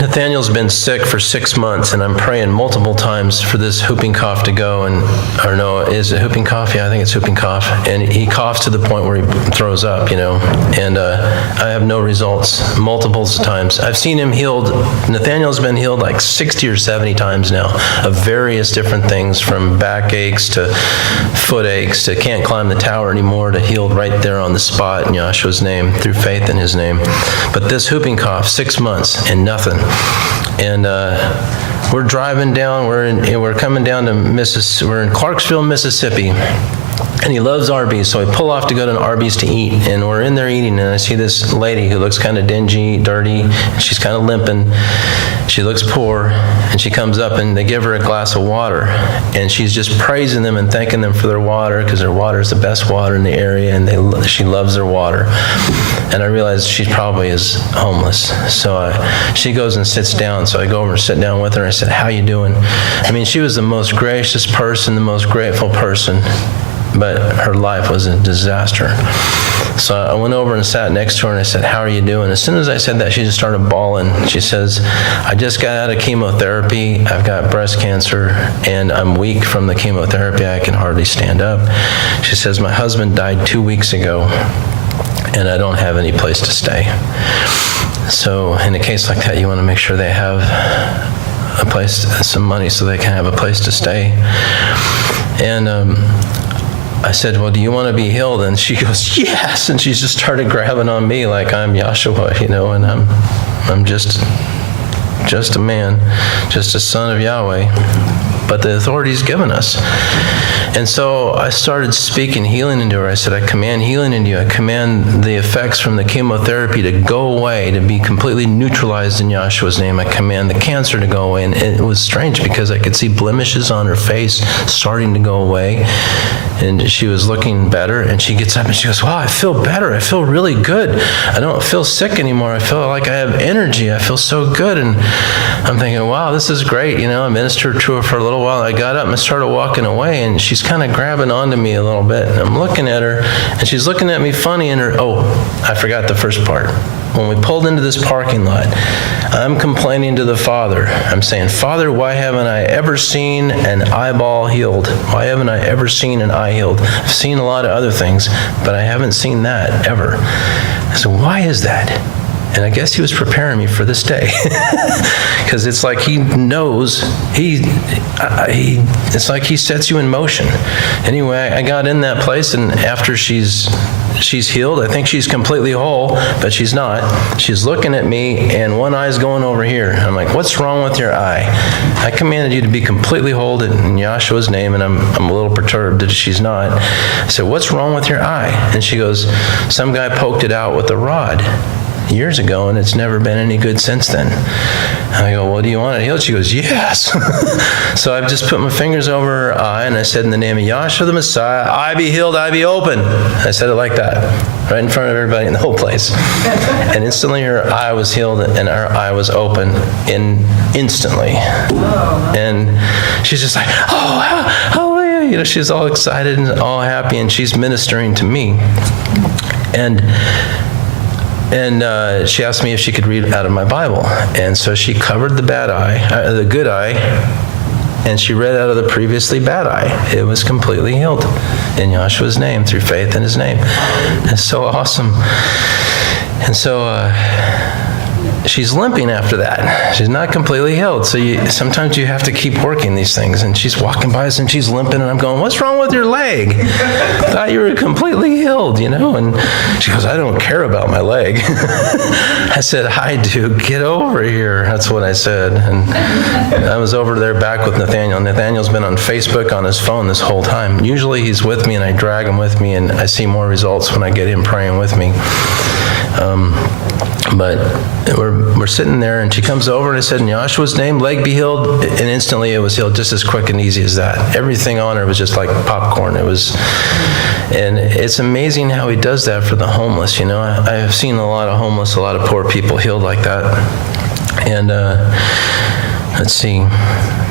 Nathaniel's been sick for 6 months, and I'm praying multiple times for this whooping cough to go. Or no, is it whooping cough? Yeah, I think it's whooping cough. And he coughs to the point where he throws up, And I have no results multiples of times. I've seen him healed. Nathaniel's been healed like 60 or 70 times now of various different things, from back aches to foot aches to can't climb the tower anymore, to healed right there on the spot in Yahshua's name through faith in his name. But this whooping cough, 6 months and nothing. And we're driving down, we're coming down to we're in Clarksville, Mississippi. And he loves Arby's, so I pull off to go to an Arby's to eat. And we're in there eating, and I see this lady who looks kind of dingy, dirty, and she's kind of limping. She looks poor, and she comes up, and they give her a glass of water. And she's just praising them and thanking them for their water, because their water is the best water in the area, and she loves their water. And I realized she probably is homeless. So she goes and sits down, so I go over and sit down with her, and I said, "How you doing?" I mean, she was the most gracious person, the most grateful person, but her life was a disaster. So I went over and sat next to her, and I said, "How are you doing?" As soon as I said that, she just started bawling. She says, "I just got out of chemotherapy. I've got breast cancer, and I'm weak from the chemotherapy. I can hardly stand up." She says, "My husband died 2 weeks ago, and I don't have any place to stay." So in a case like that, you want to make sure they have a place, some money, so they can have a place to stay. And I said, "Well, do you want to be healed?" And she goes, "Yes." And she just started grabbing on me like I'm Yahshua, and I'm just a man, just a son of Yahweh. But the authority's given us. And so I started speaking healing into her. I said, "I command healing into you. I command the effects from the chemotherapy to go away, to be completely neutralized in Yahshua's name. I command the cancer to go away." And it was strange because I could see blemishes on her face starting to go away. And she was looking better. And she gets up and she goes, "Wow, I feel better. I feel really good. I don't feel sick anymore. I feel like I have energy. I feel so good." And I'm thinking, wow, this is great. I ministered to her for a little while. I got up and started walking away, and she's kind of grabbing onto me a little bit. And I'm looking at her, and she's looking at me funny. And I forgot the first part. When we pulled into this parking lot, I'm complaining to the Father. I'm saying, "Father, why haven't I ever seen an eyeball healed? Why haven't I ever seen an eye healed? I've seen a lot of other things, but I haven't seen that ever." I said, "Why is that?" And I guess he was preparing me for this day. Because it's like he knows, it's like he sets you in motion. Anyway, I got in that place, and after she's healed, I think she's completely whole, but she's not. She's looking at me, and one eye's going over here. I'm like, "What's wrong with your eye? I commanded you to be completely whole in Yahshua's name," and I'm a little perturbed that she's not. I said, "What's wrong with your eye?" And she goes, "Some guy poked it out with a rod years ago, and it's never been any good since then." And I go, "Well, do you want it healed?" She goes, "Yes." So I've just put my fingers over her eye, and I said, "In the name of Yahshua the Messiah, I be healed, I be open." I said it like that, right in front of everybody in the whole place. And instantly her eye was healed, and her eye was open instantly. And she's just like, "Oh, hallelujah." She's all excited and all happy, and she's ministering to me. And she asked me if she could read out of my Bible. And so she covered the the good eye, and she read out of the previously bad eye. It was completely healed in Yahshua's name, through faith in his name. It's so awesome. And so she's limping after that. She's not completely healed. So sometimes you have to keep working these things. And she's walking by us, and she's limping, and I'm going, "What's wrong with your leg? I thought you were completely healed, And she goes, "I don't care about my leg." I said, "I do. Get over here." That's what I said. And I was over there back with Nathaniel. Nathaniel's been on Facebook on his phone this whole time. Usually he's with me, and I drag him with me, and I see more results when I get him praying with me. But we're sitting there, and she comes over, and I said, "In Yahshua's name, leg be healed." And instantly it was healed, just as quick and easy as that. Everything on her was just like popcorn. And it's amazing how he does that for the homeless. I have seen a lot of homeless, a lot of poor people healed like that. And let's see.